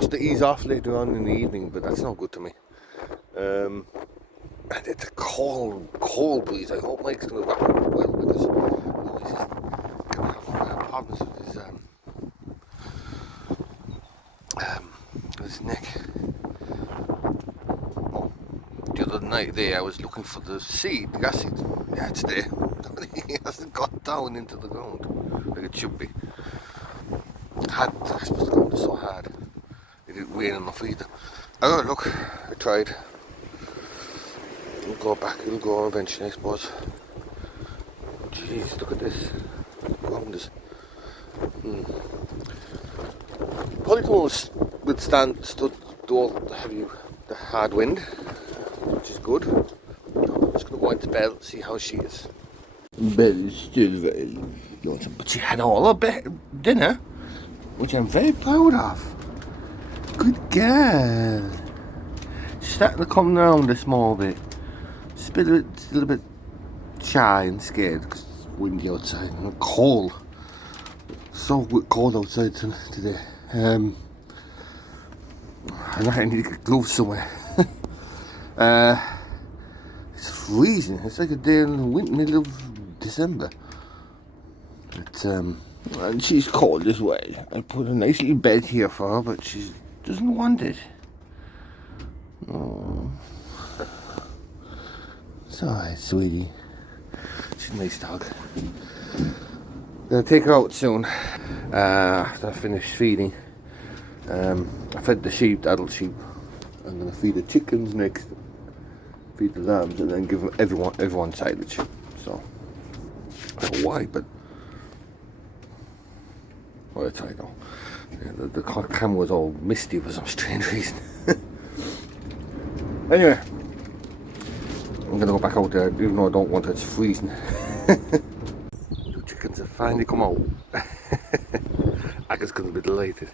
supposed to ease off later on in the evening, but that's not good to me. And it's a cold breeze. I hope Mike's going to evaporate well, because otherwise he's going to have problems with his neck. Oh, the other night there I was looking for the seed, the gas seed. Yeah, it's there. It hasn't got down into the ground like it should be. I suppose the ground is so hard. It didn't rain enough either. Oh look, I tried. It'll go back, it'll go eventually I suppose. Jeez, look at this. The ground is... Polytunnels stood the hard wind, which is good. I'm just going to go into Belle and see how she is. Belle is still very lonesome, but she had all her dinner, which I'm very proud of. Good girl. She's starting to come round a small bit. She's still a bit shy and scared because it's windy outside and cold. So cold outside today. I need to get gloves somewhere. It's freezing. It's like a day in the middle of December. But and she's cold as well. I put a nice little bed here for her, but she doesn't want it. Oh. It's alright, sweetie. She's a nice dog. Gonna take her out soon. After I finish feeding. I fed the sheep, the adult sheep. I'm gonna feed the chickens next. Feed the lambs and then give them everyone silage. So I don't know why, but well, that's how I know. Yeah, the camera was all misty for some strange reason. Anyway, I'm gonna go back out there, even though I don't want it. It's freezing. The chickens have finally come out. Aga's gonna be delighted.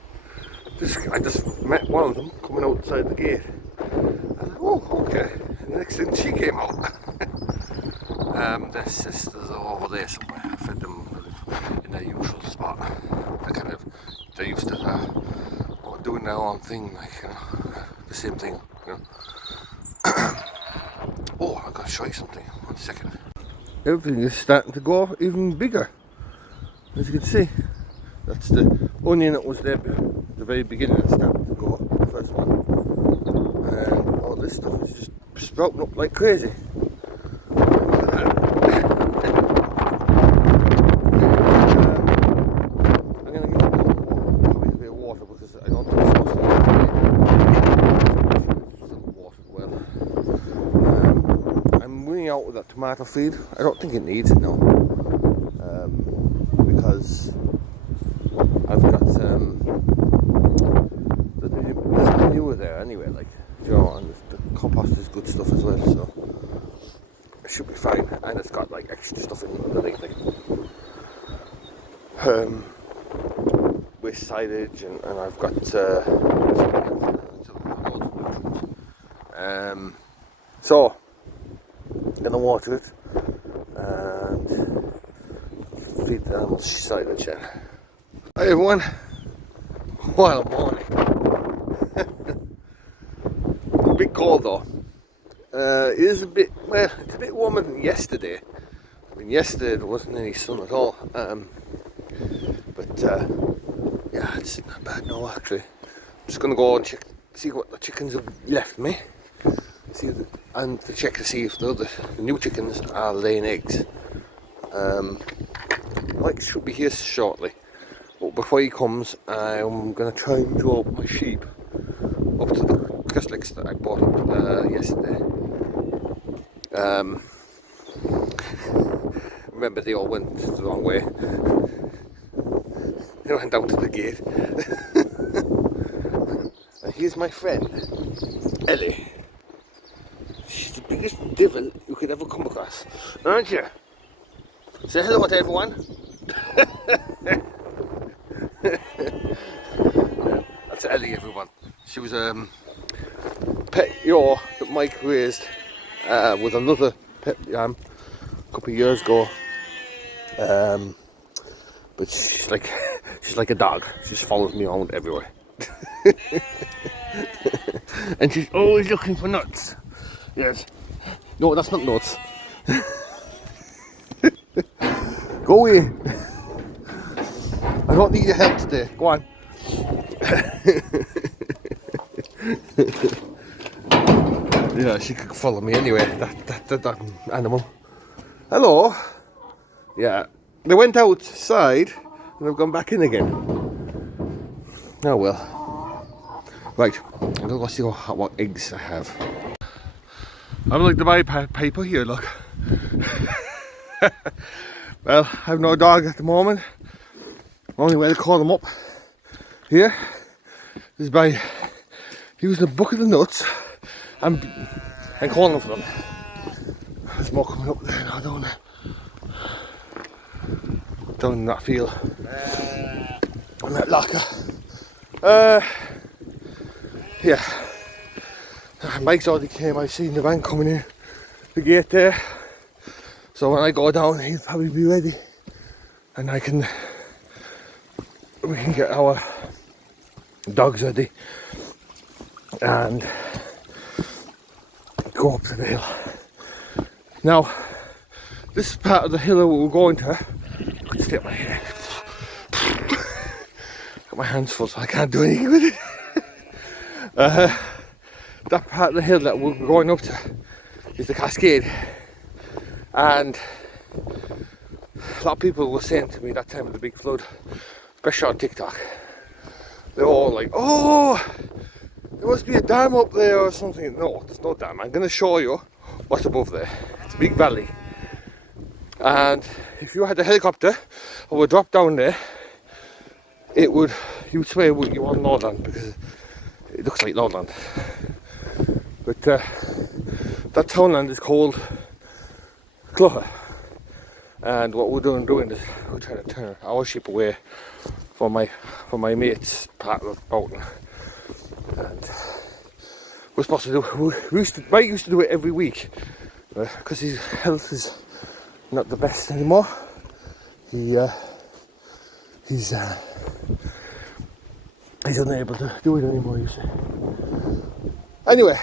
I just met one of them coming outside the gate. I was like, oh, okay. And the next thing she came out. Their sisters are over there somewhere. I fed them in their usual spot. They're used to doing their own thing, like, you know, the same thing, you know. Oh, I'm gonna show you something. 1 second. Everything is starting to go even bigger. As you can see, that's the onion that was there at the very beginning that started to go, the first one. And all this stuff is just sprouting up like crazy. I'm going to give it probably a bit of water because I don't think it's supposed to be watered well. I'm running out with that tomato feed. I don't think it needs it now. Because I've got there's manure there anyway, like, you know, and the compost is good stuff as well, so it should be fine. And it's got like extra stuff in underneath, like waste silage, and I've got so I'm gonna water it and feed the animals silage. Hi everyone, what a morning. A bit cold though. It is a bit, well, it's a bit warmer than yesterday. I mean, yesterday there wasn't any sun at all. But yeah, it's not bad now actually. I'm just gonna go and see what the chickens have left me. And to check to see if the new chickens are laying eggs. Mike should be here shortly. But before he comes, I'm going to try and draw up my sheep up to the crest lakes that I bought up yesterday. Remember, they all went the wrong way. They went down to the gate. And here's my friend, Ellie. She's the biggest devil you could ever come across, aren't you? Say hello to everyone. That's Ellie, everyone. She was a pet yaw that Mike raised with another pet lamb a couple of years ago. But she's like a dog. She just follows me around everywhere. And she's always looking for nuts. Yes. No, that's not nuts. Go away. I don't need your help today. Go on. Yeah, she could follow me anyway, that animal. Hello. Yeah. They went outside and they've gone back in again. Oh well. Right, I'm gonna go see what eggs I have. I'm like the my paper here, look. Well, I have no dog at the moment. Only way to call them up here is by using a bucket of nuts and calling for them. There's more coming up there now, don't there? Down in that field. On that locker. Yeah. Mike's already came, I've seen the van coming in the gate there. So when I go down, he'll probably be ready. And we can get our dogs ready and go up to the hill. Now, this part of the hill that we're going to, I could stick my head. Got my hands full, so I can't do anything with it. That part of the hill that we're going up to is the Cascade, and a lot of people were saying to me that time of the big flood, especially on TikTok, they're all like, oh, there must be a dam up there or something. No, there's no dam. I'm going to show you what's above there. It's a big valley, and if you had a helicopter or would drop down there, you'd swear you were on Lowland, because it looks like Lowland. But that townland is called Clougha, and what we're doing is we're trying to turn our ship away from my mate's part of the mountain, and we're supposed to do. Mike used to do it every week because his health is not the best anymore. He's unable to do it anymore, you see. Anyway,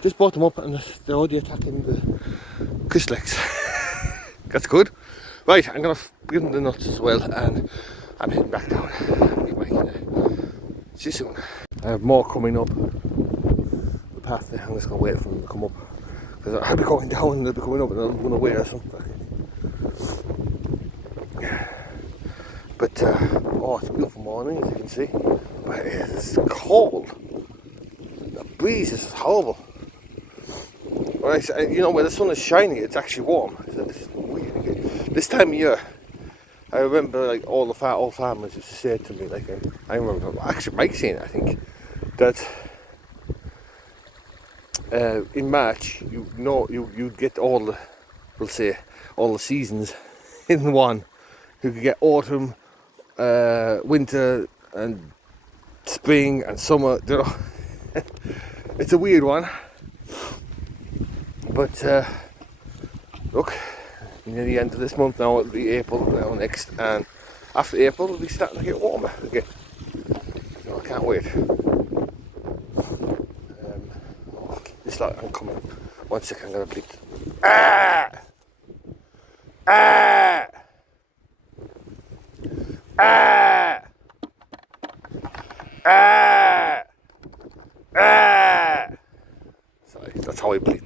just brought them up and they're already attacking the Chrislex. That's good. Right, I'm going to give them the nuts as well, and I'm heading back down. See you soon. I have more coming up the path there. I'm just going to wait for them to come up, because I'll be going down and they'll be coming up and they'll run away or something. But oh, it's a beautiful morning, as you can see, but it's cold. The breeze is horrible. Right, you know, where the sun is shining, it's actually warm. It's weird. This time of year, I remember like all the old farmers used to say to me, like I remember actually Mike saying, I think, that in March you'd get all the, we'll say, all the seasons in one. You could get autumn, winter, and spring and summer. You know, it's a weird one. But look, near the end of this month now, it'll be April now next, and after April it'll be starting to get warmer again. No, I can't wait. It's like I'm coming. 1 second, I'm gonna bleep. Ah! Ah! Ah! Ah! Ah! Sorry, that's how I bleep.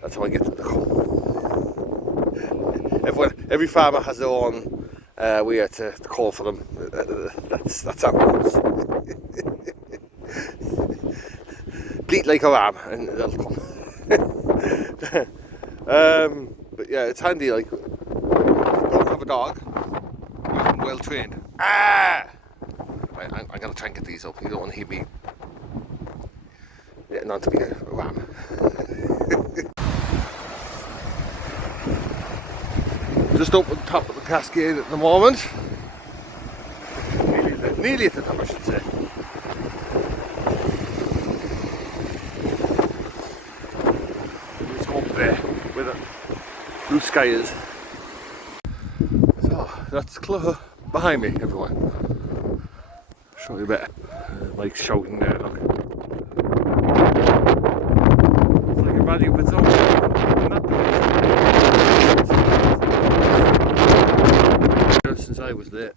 That's how I get to the call. Every farmer has their own way to call for them. That's how it goes. Bleat like a ram and they'll come. But yeah, it's handy, like, if you don't have a dog, I'm well trained. Ah! Right, I'm gonna try and get these up. You don't want to hear me getting on to be a ram. Just up at the top of the cascade at the moment. Nearly at the top, I should say. It's up there where the blue sky is. So that's Clougha behind me, everyone. show you a bit. Mike's shouting there, look. It's like a valley of its own. Not the since I was there.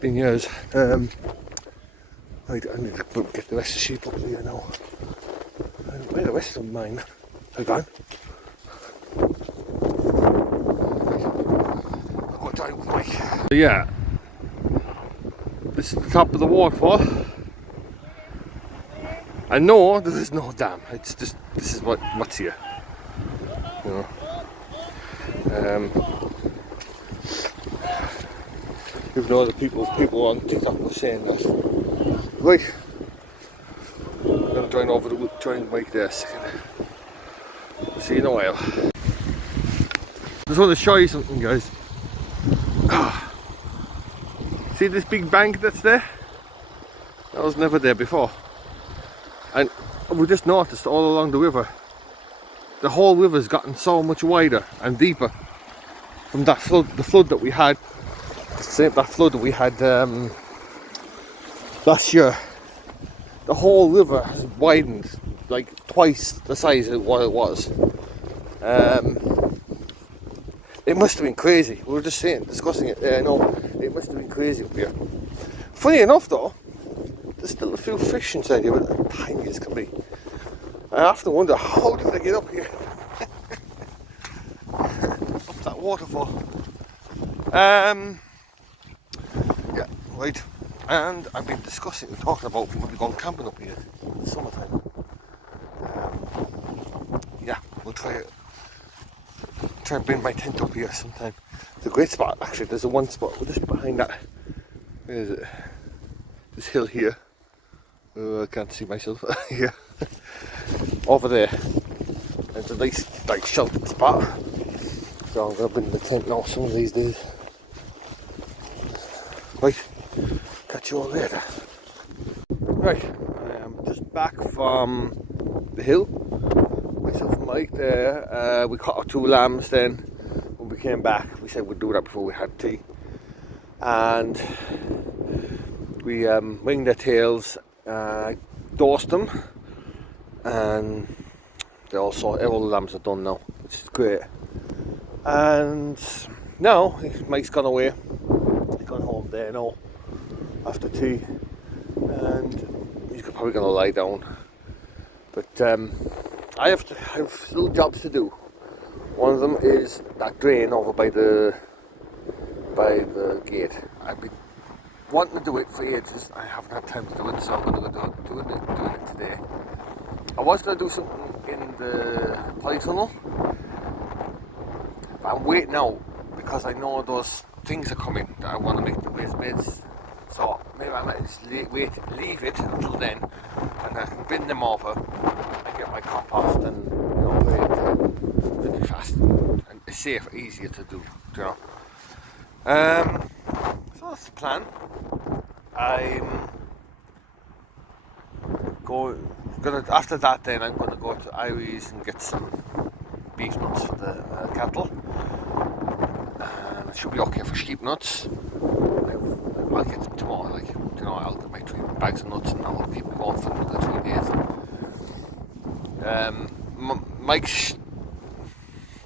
Been years. I need to get the rest of the sheep up here now. Where the rest of mine? They're gone. I'll go down with Mike. Yeah. This is the top of the waterfall. I know there is no dam. It's just this is what's here. You know. Even though the people on TikTok were saying that. Right. I'm gonna join Mike there a second. I'll see you in a while. Just want to show you something, guys. See this big bank that's there? That was never there before. And we just noticed all along the river, the whole river's gotten so much wider and deeper from that flood, the flood that we had, last year. The whole river has widened like twice the size of what it was. It must have been crazy. We were just discussing it there. No, it must have been crazy up here. Funny enough though, there's still a few fish inside here, but tiny as can be. I often wonder, how did they get up here? Up that waterfall. Yeah, right. And I've been discussing and talking about maybe going camping up here in the summertime. Yeah, we'll try and bring my tent up here sometime. It's a great spot actually. There's a one spot just behind that. Where is it? This hill here. I can't see myself here. Over there. It's a nice sheltered spot. So I'm gonna bring the tent now some of these days. Right. Catch you all later. Right, I am just back from the hill. Myself and Mike there. We caught our 2 lambs then. When we came back, we said we'd do that before we had tea. And we winged their tails, dosed them, and all the lambs are done now, which is great. And now Mike's gone away. He's gone home there now after tea, and he's probably going to lie down. But I have little jobs to do. One of them is that drain over by the gate. I've been wanting to do it for ages. I haven't had time to do it, so I'm going to go doing it today. I was going to do something in the polytunnel, but I'm waiting now because I know those things are coming that I want to make the raised beds. So maybe I might just leave it until then, and I can bin them over and get my compost and really fast and safe, easier to do. You know. So that's the plan. I'm gonna after that. Then I'm gonna go to Irie's and get some beef nuts for the cattle. It should be okay for sheep nuts. I'll get them tomorrow, I'll get my 3 bags of nuts and I'll keep them going for another 3 days. Mike's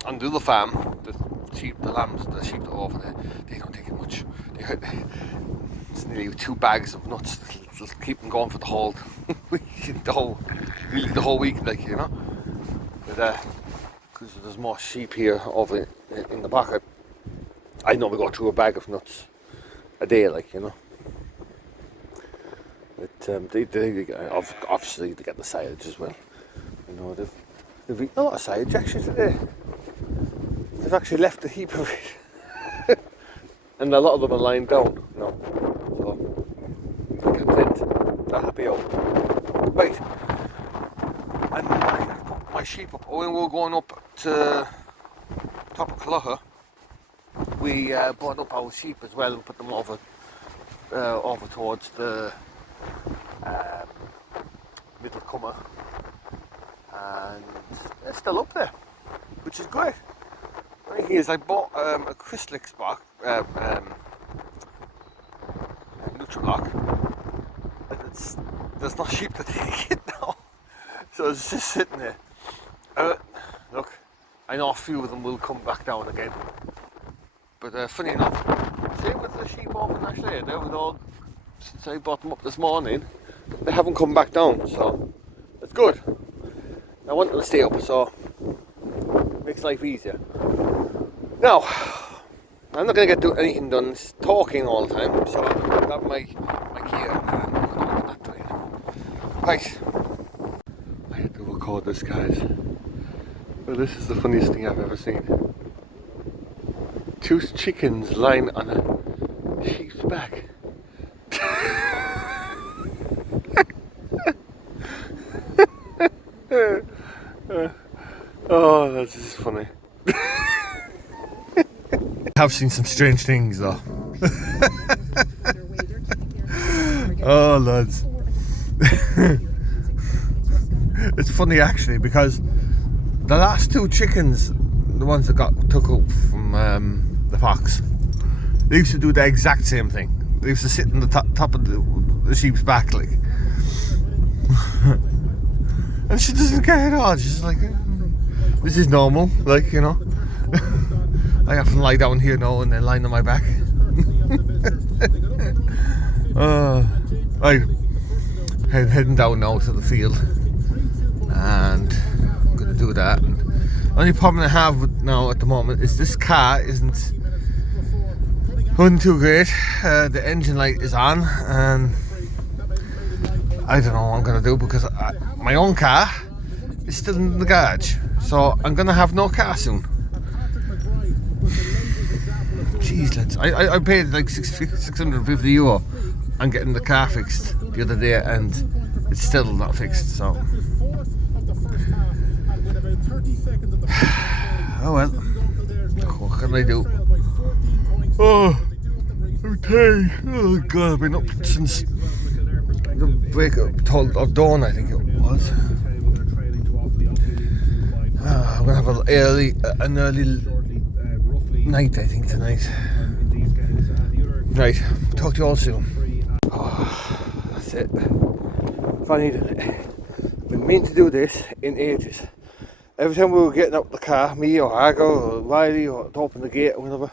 on the other farm, the sheep that are over there, they don't take it much. It's nearly 2 bags of nuts. It'll keep them going for the whole week, the whole week, But because there's more sheep here over in the pocket, I normally go through a bag of nuts a day, But they obviously they get the silage as well. They've eaten a lot of silage actually today. They've actually left a heap of it, and a lot of them are lying down. So I'm content. They're happy out. Right, and I put my sheep up. When we were going up to top of Clougher, we brought up our sheep as well and put them over towards the Middle Comer, and they're still up there, which is great. The thing is, I bought a Chrysalix box, Nutrilock, there's no sheep to take it now. So it's just sitting there. Look, I know a few of them will come back down again. But funny enough, same with the sheep off in Ashley, they were all, since I brought them up this morning, they haven't come back down, so it's good. I want them to stay up, so it makes life easier. Now, I'm not going to get anything done, it's talking all the time, so I'm going to grab my gear and I'm going to open that drain. Right, I had to record this, guys. Well, this is the funniest thing I've ever seen. 2 chickens lying on a sheep's back. Oh, that's just funny. I've seen some strange things though. Oh, lads. It's funny actually because the last 2 chickens, the ones that got took up from the fox, they used to do the exact same thing. They used to sit on the top of the sheep's back, like. And she doesn't care at all. She's like, this is normal, like, you know. I often lie down here now and then lying on my back. Right, heading down now to the field, and I'm gonna do that. And the only problem I have now at the moment is this car isn't running too great. The engine light is on, and I don't know what I'm gonna do because my own car is still in the garage, so I'm gonna have no car soon. Jeez, lads, I paid like €650 on getting the car fixed the other day, and it's still not fixed. So, oh well, what can I do? Oh, I'm tired. Oh God, I've been up since the break of dawn, I think it was. I'm gonna have an early night, I think, tonight. Right, talk to you all soon. Oh, that's it. Funny, isn't it? I've been meaning to do this in ages. Every time we were getting out the car, me or Hagar or Riley, or to open the gate or whatever,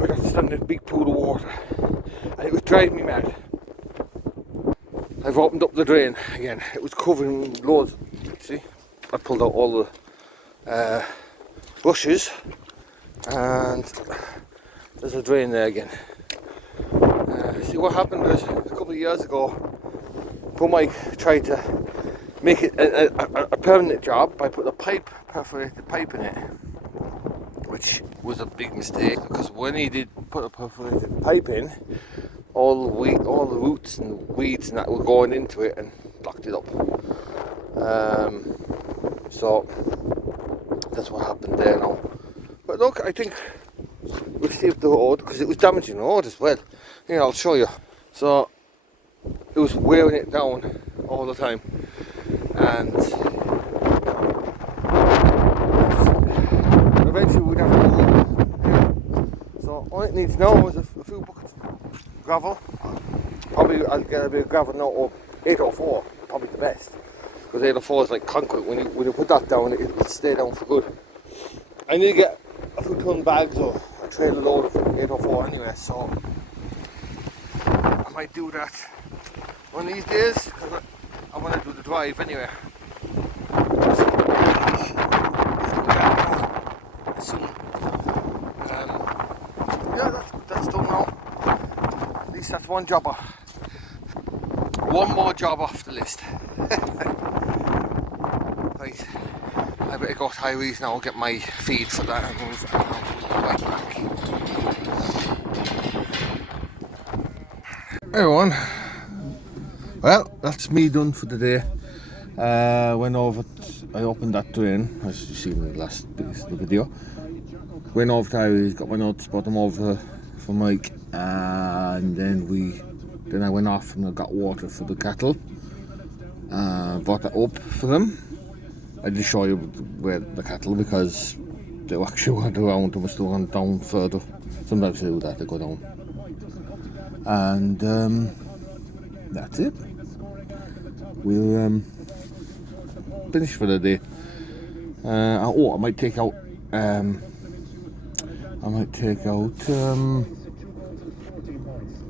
we'd have to stand in a big pool of water, and it was driving me mad. I've opened up the drain again. It was covering loads. See, I pulled out all the bushes, and there's a drain there again. See, what happened was a couple of years ago, poor Mike tried to make it a permanent job by putting a perforated pipe in it, which was a big mistake, because when he did put a perforated pipe in, all the roots and weeds and that were going into it and blocked it up. So that's what happened there now. But look, I think we saved the road, because it was damaging the road as well. Here, I'll show you. So it was wearing it down all the time, and eventually we'd have to go. So all it needs now is a few buckets of gravel. Probably I'll get a bit of gravel now, or 804, probably the best, because 804 is like concrete. When you put that down, it'll stay down for good. I need to get a few ton bags or a trailer load of 804 anyway, so I might do that one of these days, because I want to do the drive anyway. So, soon. Yeah, that's done now. At least that's one job off. One more job off the list. Right, I better go to Highways now and get my feed for that, and I'll be right back. Hey everyone, well, that's me done for the day. Went over, I opened that drain, as you see in the last bit of the video. Went over to Highways, got my notes, brought them over for Mike, and then I went off and I got water for the cattle. Brought that up for them. I did show you where the cattle, because they actually went around, they were still going down further. Sometimes they do that, they go down. And that's it. We'll finish for the day. I might take out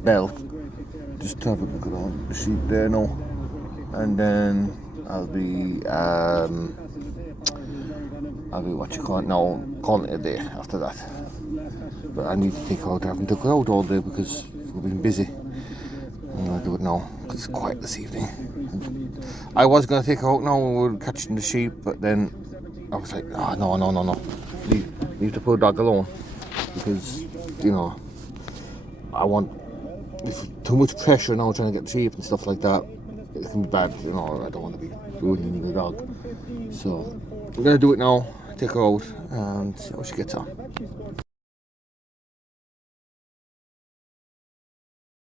Belle, just to have a look around the sheep there now, and then I'll be calling it a day after that. But I need to take her out. I haven't took her out all day because we've been busy. I'm gonna do it now because it's quiet this evening. I was gonna take her out now when we were catching the sheep, but then I was like, oh, no. Leave the poor dog alone, because if too much pressure now trying to get the sheep and stuff like that, it can be bad. I don't want to be ruining the dog. So we're gonna do it now. Take her out and see how she gets on.